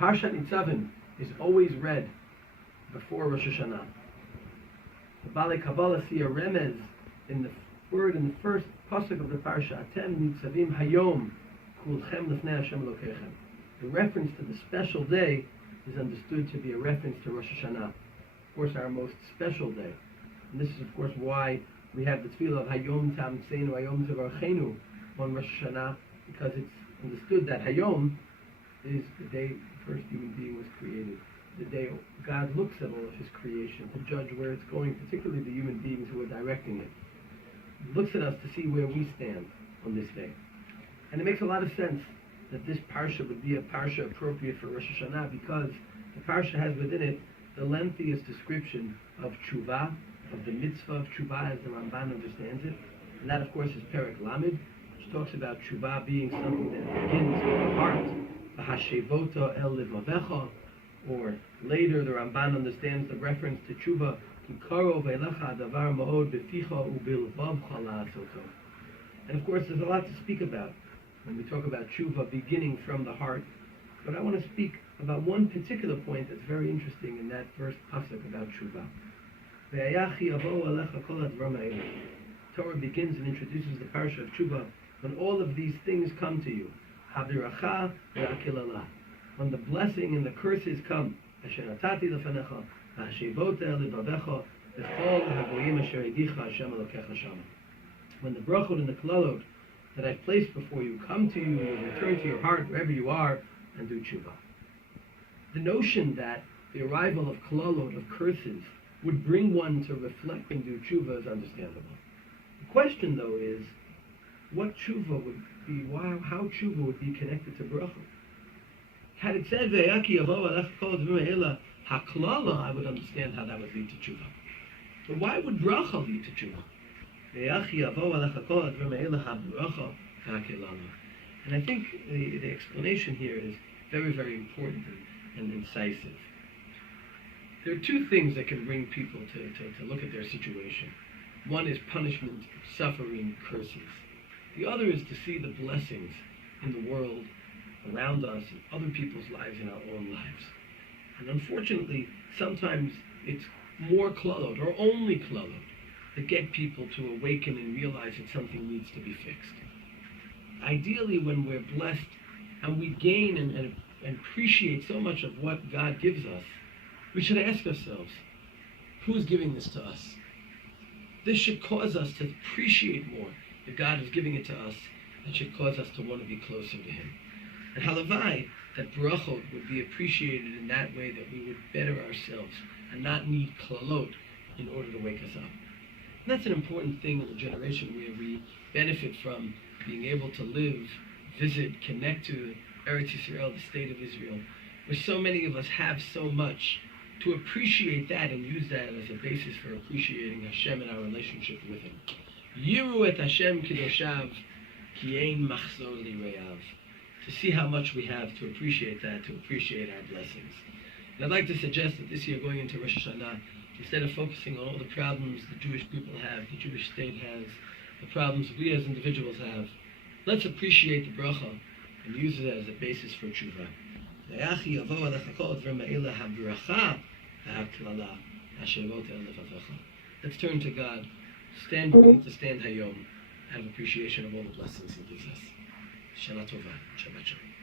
Parshat Nitzavim is always read before Rosh Hashana. The Balei Kabbalah see a remez in the word in the first pasuk of the Parsha. Atem Nitzavim Hayom Kulchem Lefnei Hashem Elokeichem. The reference to the special day is understood to be a reference to Rosh Hashana, of course our most special day. And this is of course why we have the tefillah of Hayom Tamseinu Hayom Tevarchenu on Rosh Hashana, because it's understood that Hayom is the day the first human being was created, the day God looks at all of his creation to judge where it's going, particularly the human beings who are directing it. He looks at us to see where we stand on this day. And it makes a lot of sense that this Parsha would be a Parsha appropriate for Rosh Hashanah, because the Parsha has within it the lengthiest description of Tshuva, of the mitzvah of Tshuva as the Ramban understands it. And that of course is Perek Lamed, which talks about Tshuva being something that begins with the heart, V'hashevota el levavecha, or later the Ramban understands the reference to Tshuva, Kikaro ve'lecha davar ma'od beficha u'bilvavcha la'asoto. And of course there's a lot to speak about when we talk about Tshuva beginning from the heart. But I want to speak about one particular point that's very interesting in that first pasuk about Tshuva. Torah begins and introduces the Parsha of Tshuva when all of these things come to you. When the blessing and the curses come. When the brachot and the klalot that I've placed before you come to you, you return to your heart wherever you are and do tshuva. The notion that the arrival of klalot, of curses, would bring one to reflect and do tshuva is understandable. The question, though, is what tshuva would be, how tshuva would be connected to brachot. Had it said ve'yaki yavo alech kol dvim ha'ela haklala, I would understand how that would lead to tshuva. But why would bracha lead to tshuva? And I think the explanation here is very, very important and incisive. There are two things that can bring people to look at their situation. One is punishment, suffering, curses. The other is to see the blessings in the world around us, in other people's lives, in our own lives. And unfortunately, sometimes it's more klalot, or only klalot, that get people to awaken and realize that something needs to be fixed. Ideally, when we're blessed and we gain and appreciate so much of what God gives us, we should ask ourselves, who's giving this to us? This should cause us to appreciate more that God is giving it to us, and should cause us to want to be closer to Him. And halavai, that brachot would be appreciated in that way, that we would better ourselves and not need klalot in order to wake us up. And that's an important thing in a generation where we benefit from being able to live, visit, connect to Eretz Yisrael, the state of Israel, where so many of us have so much, to appreciate that and use that as a basis for appreciating Hashem and our relationship with Him. Yiru et Hashem kidoshav, ki ein machzor lireyav. To see how much we have, to appreciate that, to appreciate our blessings. And I'd like to suggest that this year, going into Rosh Hashana, instead of focusing on all the problems the Jewish people have, the Jewish state has, the problems we as individuals have, let's appreciate the bracha and use it as a basis for tshuva. Let's turn to God. We need to stand hayom, have appreciation of all the blessings He gives us. Shana Tova, Shabbat Shalom.